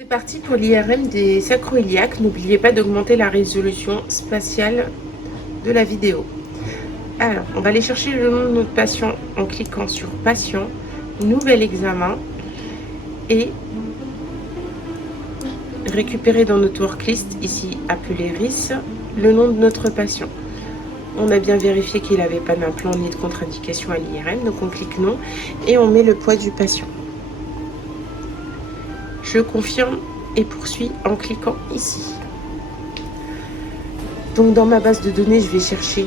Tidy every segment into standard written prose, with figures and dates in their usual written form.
C'est parti pour l'IRM des sacro-iliaques. N'oubliez pas d'augmenter la résolution spatiale de la vidéo. Alors, on va aller chercher le nom de notre patient en cliquant sur Patient, Nouvel examen et récupérer dans notre worklist, ici appelé RIS, le nom de notre patient. On a bien vérifié qu'il n'avait pas d'implant ni de contre-indication à l'IRM, donc on clique non et on met le poids du patient. Je confirme et poursuis en cliquant ici. Donc dans ma base de données, je vais chercher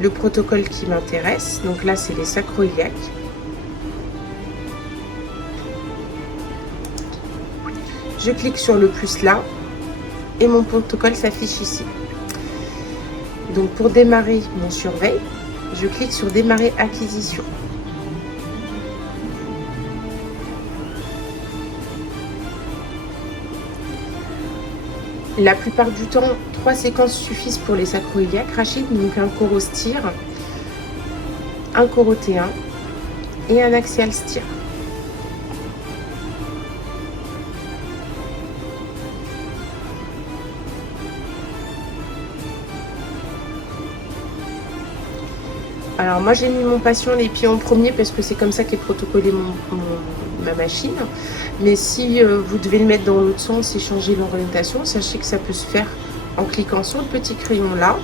le protocole qui m'intéresse. Donc là, c'est les sacro-iliaques. Je clique sur le plus là et mon protocole s'affiche ici. Donc pour démarrer mon surveil, je clique sur démarrer acquisition. La plupart du temps, 3 séquences suffisent pour les sacro-iliaques. Rachid, donc un coro steer, un coro T1 et un axial steer. Alors moi j'ai mis mon patient les pieds en premier parce que c'est comme ça qu'est protocolé ma machine. Mais si vous devez le mettre dans l'autre sens et changer l'orientation, sachez que ça peut se faire en cliquant sur le petit crayon là.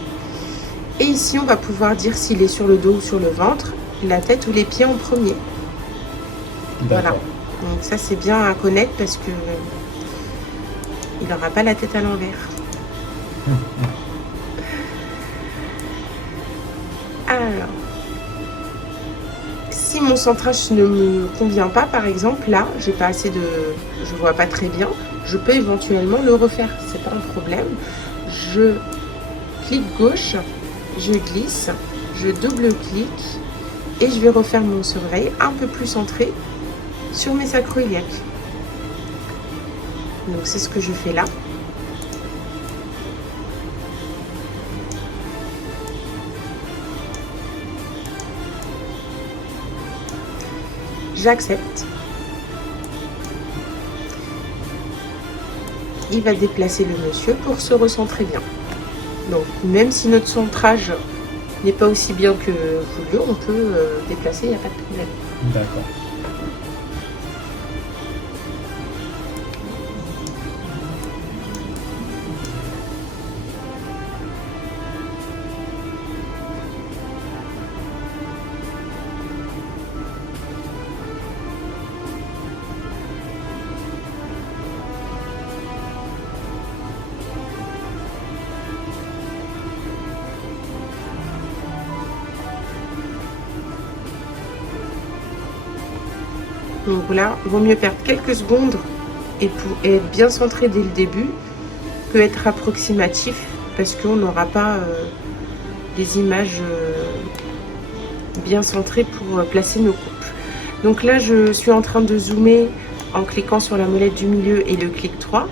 Et ici on va pouvoir dire s'il est sur le dos ou sur le ventre, la tête ou les pieds en premier. Voilà. Donc ça c'est bien à connaître parce que il n'aura pas la tête à l'envers. Alors, si mon centrage ne me convient pas, par exemple, là, j'ai pas assez de, je vois pas très bien, je peux éventuellement le refaire, c'est pas un problème. Je clique gauche, je glisse, je double-clique et je vais refaire mon surveil un peu plus centré sur mes sacro-iliaques. Donc c'est ce que je fais là. J'accepte. Il va déplacer le monsieur pour se recentrer bien. Donc, même si notre centrage n'est pas aussi bien que voulu, on peut déplacer, il n'y a pas de problème. D'accord. Donc là, il vaut mieux perdre quelques secondes et être bien centré dès le début que être approximatif parce qu'on n'aura pas des images bien centrées pour placer nos coupes. Donc là, je suis en train de zoomer en cliquant sur la molette du milieu et le clic 3.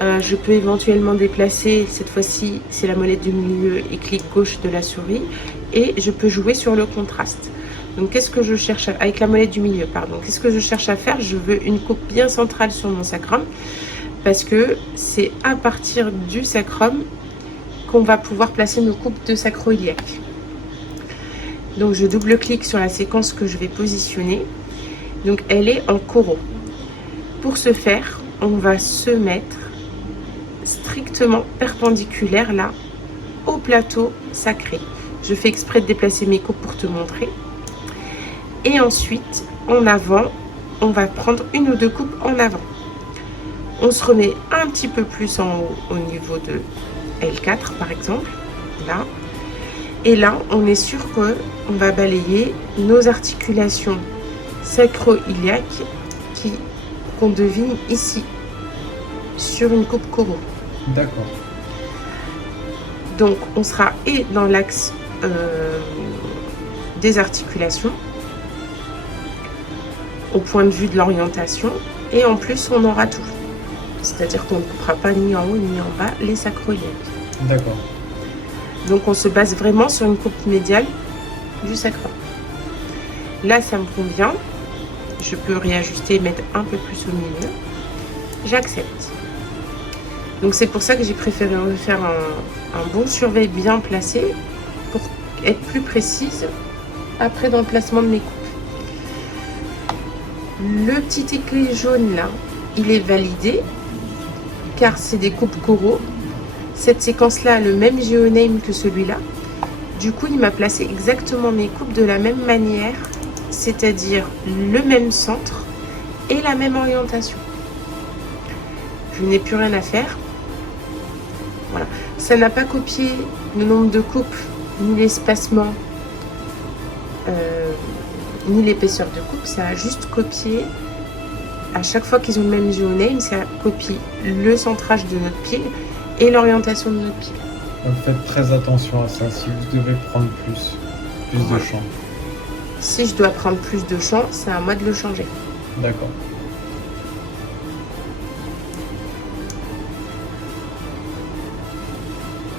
Je peux éventuellement déplacer, cette fois-ci, c'est la molette du milieu et clic gauche de la souris. Et je peux jouer sur le contraste. Donc, qu'est-ce que je cherche avec la molette du milieu, pardon. Qu'est-ce que je cherche à faire? Je veux une coupe bien centrale sur mon sacrum parce que c'est à partir du sacrum qu'on va pouvoir placer nos coupes de sacro-iliaques. Donc, je double-clique sur la séquence que je vais positionner. Donc, elle est en coro. Pour ce faire, on va se mettre strictement perpendiculaire là au plateau sacré. Je fais exprès de déplacer mes coupes pour te montrer. Et ensuite, en avant, on va prendre une ou deux coupes en avant. On se remet un petit peu plus en haut au niveau de L4 par exemple, là. Et là, on est sûr qu'on va balayer nos articulations sacro-iliaques qu'on devine ici, sur une coupe coro. D'accord. Donc, on sera et dans l'axe des articulations, au point de vue de l'orientation, et en plus on aura tout, c'est-à-dire qu'on ne coupera pas ni en haut ni en bas les sacro-iliaques. D'accord. Donc on se base vraiment sur une coupe médiale du sacrum. Là ça me convient, je peux réajuster et mettre un peu plus au milieu. J'accepte. Donc c'est pour ça que j'ai préféré refaire un bon surveil bien placé pour être plus précise après dans le placement de mes coupes. Le petit aiguille jaune là, il est validé car c'est des coupes coraux. Cette séquence là a le même géoname que celui-là. Du coup, il m'a placé exactement mes coupes de la même manière, c'est-à-dire le même centre et la même orientation. Je n'ai plus rien à faire. Voilà. Ça n'a pas copié le nombre de coupes, ni l'espacement, ni l'épaisseur de coupe. Ça a juste copié, à chaque fois qu'ils ont le même géoname, ça copie le centrage de notre pile et l'orientation de notre pile. Donc faites très attention à ça si vous devez prendre plus de champ. Si je dois prendre plus de champ, c'est à moi de le changer. D'accord.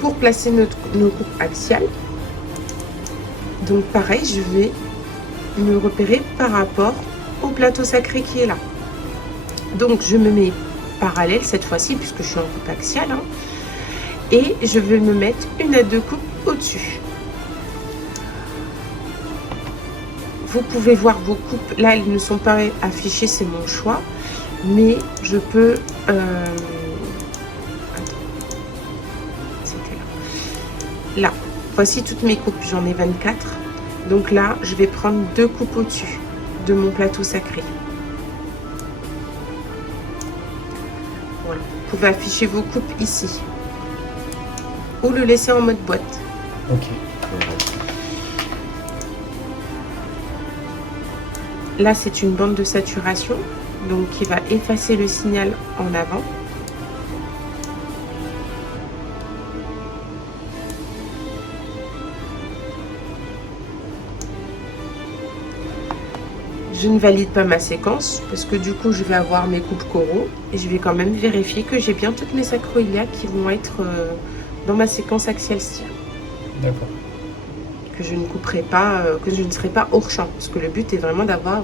Pour placer nos coupes axiales, donc pareil, je vais me repérer par rapport au plateau sacré qui est là. Donc je me mets parallèle cette fois-ci puisque je suis en coupe axiale, hein, et je vais me mettre une à deux coupes au-dessus. Vous pouvez voir vos coupes, là elles ne sont pas affichées, c'est mon choix, mais je peux là, voici toutes mes coupes, j'en ai 24. Donc là, je vais prendre 2 coupes au-dessus de mon plateau sacré. Voilà. Vous pouvez afficher vos coupes ici. Ou le laisser en mode boîte. Ok. Là, c'est une bande de saturation, donc qui va effacer le signal en avant. Je ne valide pas ma séquence parce que du coup je vais avoir mes coupes coraux et je vais quand même vérifier que j'ai bien toutes mes sacroiliacs qui vont être dans ma séquence axiale stia. D'accord. Que je ne couperai pas, que je ne serai pas hors champ parce que le but est vraiment d'avoir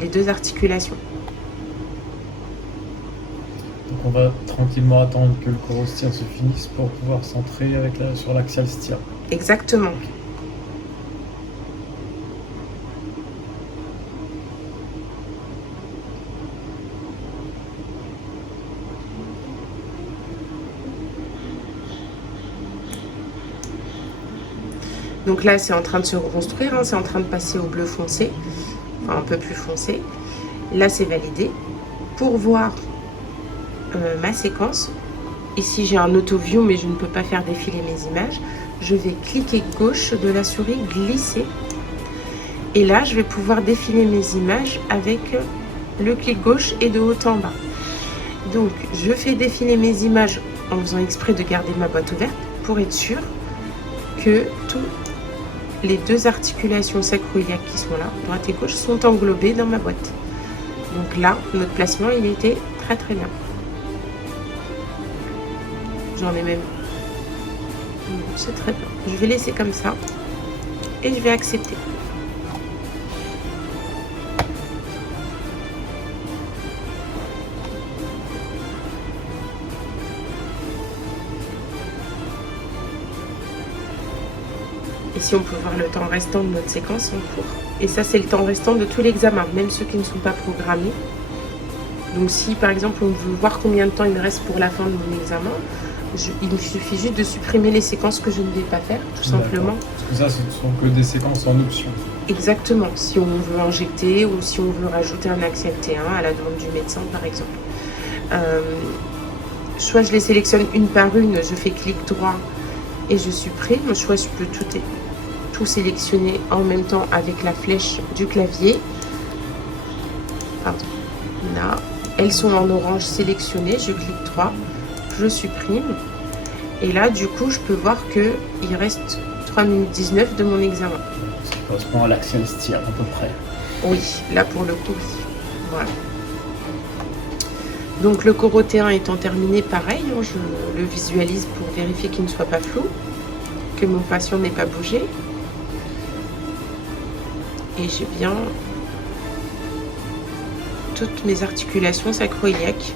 les deux articulations. Donc on va tranquillement attendre que le coraux stia se finisse pour pouvoir centrer sur l'axial stia. Exactement. Donc là, c'est en train de se reconstruire, hein, c'est en train de passer au bleu foncé, enfin un peu plus foncé. Là, c'est validé. Pour voir ma séquence, ici j'ai un auto-view, mais je ne peux pas faire défiler mes images. Je vais cliquer gauche de la souris, glisser. Et là, je vais pouvoir défiler mes images avec le clic gauche et de haut en bas. Donc, je fais défiler mes images en faisant exprès de garder ma boîte ouverte pour être sûr que toutes les deux articulations sacroiliaques qui sont là, droite et gauche, sont englobées dans ma boîte. Donc là, notre placement, il était très très bien. J'en ai même... C'est très bien. Je vais laisser comme ça et je vais accepter. Ici, on peut voir le temps restant de notre séquence en cours. Et ça, c'est le temps restant de tout l'examen, même ceux qui ne sont pas programmés. Donc si, par exemple, on veut voir combien de temps il me reste pour la fin de mon examen, il me suffit juste de supprimer les séquences que je ne vais pas faire, tout simplement. Parce que ça, ce ne sont que des séquences en option. Exactement. Si on veut injecter ou si on veut rajouter un axial T1 à la demande du médecin, par exemple. Soit je les sélectionne une par une, je fais clic droit et je supprime. Soit je peux tout sélectionner en même temps avec la flèche du clavier. Pardon. Là, elles sont en orange sélectionnées, je clique droit, je supprime. Et là, du coup, je peux voir qu'il reste 3 minutes 19 de mon examen. Ce qui correspond à l'axial stia, à peu près. Oui, là pour le coup, voilà. Donc le coraux T1 étant terminé, pareil, hein, je le visualise pour vérifier qu'il ne soit pas flou, que mon patient n'ait pas bougé. Et j'ai bien toutes mes articulations sacro-iliaques.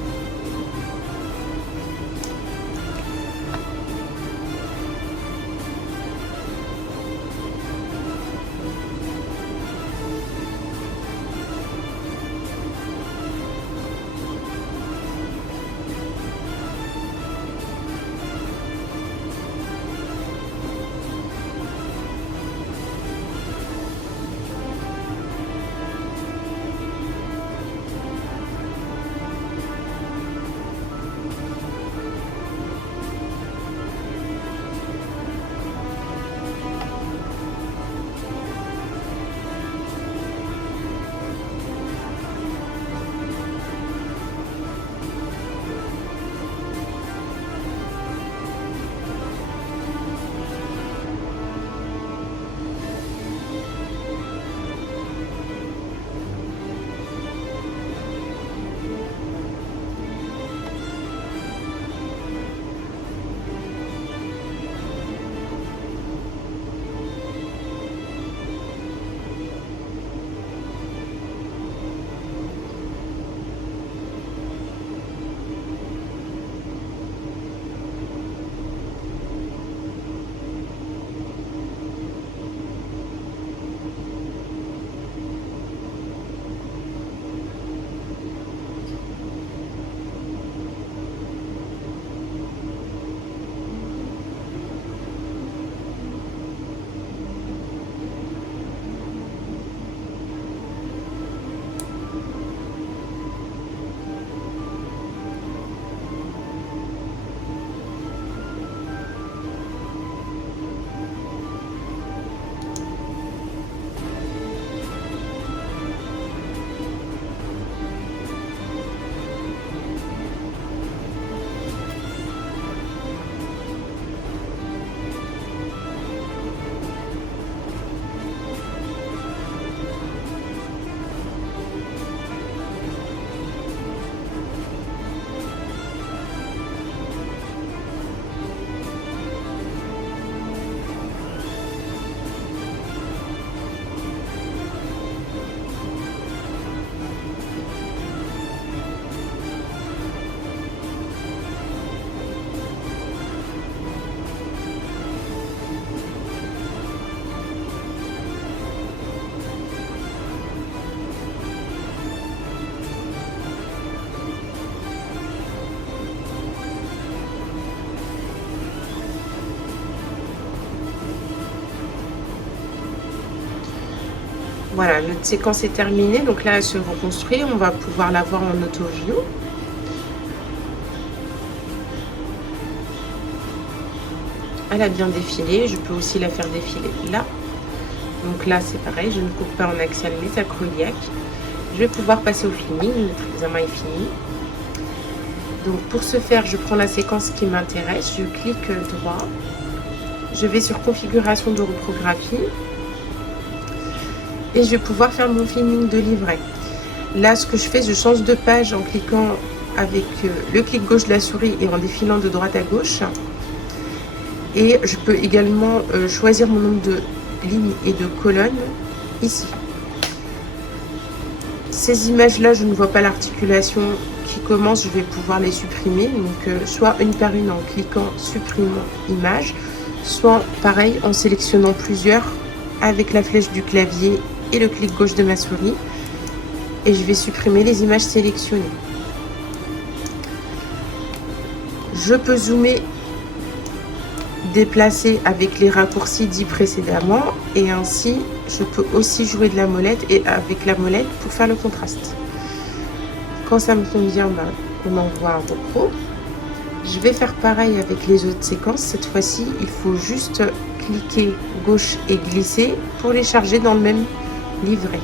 Voilà, notre séquence est terminée, donc là elle se reconstruit, on va pouvoir la voir en auto-view. Elle a bien défilé, je peux aussi la faire défiler là. Donc là c'est pareil, je ne coupe pas en axial mais sacro-iliaque. Je vais pouvoir passer au filming, notre examen est fini. Donc pour ce faire, je prends la séquence qui m'intéresse, je clique droit, je vais sur configuration de reprographie et je vais pouvoir faire mon filming de livret. Là ce que je fais, je change de page en cliquant avec le clic gauche de la souris et en défilant de droite à gauche. Et je peux également choisir mon nombre de lignes et de colonnes ici. Ces images-là, je ne vois pas l'articulation qui commence, je vais pouvoir les supprimer. Donc soit une par une en cliquant supprimant image, soit pareil en sélectionnant plusieurs avec la flèche du clavier et le clic gauche de ma souris. Et je vais supprimer les images sélectionnées. Je peux zoomer, déplacer avec les raccourcis dits précédemment et ainsi je peux aussi jouer de la molette et avec la molette pour faire le contraste. Quand ça me convient, on envoie un repro. Je vais faire pareil avec les autres séquences. Cette fois-ci, il faut juste cliquer gauche et glisser pour les charger dans le même livret.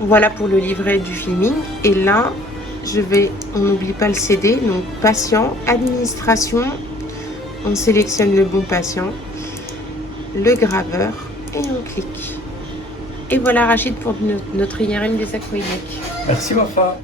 Voilà pour le livret du filming. Et là, on n'oublie pas le CD, donc patient, administration, on sélectionne le bon patient. le graveur et on clique. Et voilà Rachid pour notre IRM des Aquaïnec. Merci Wafa.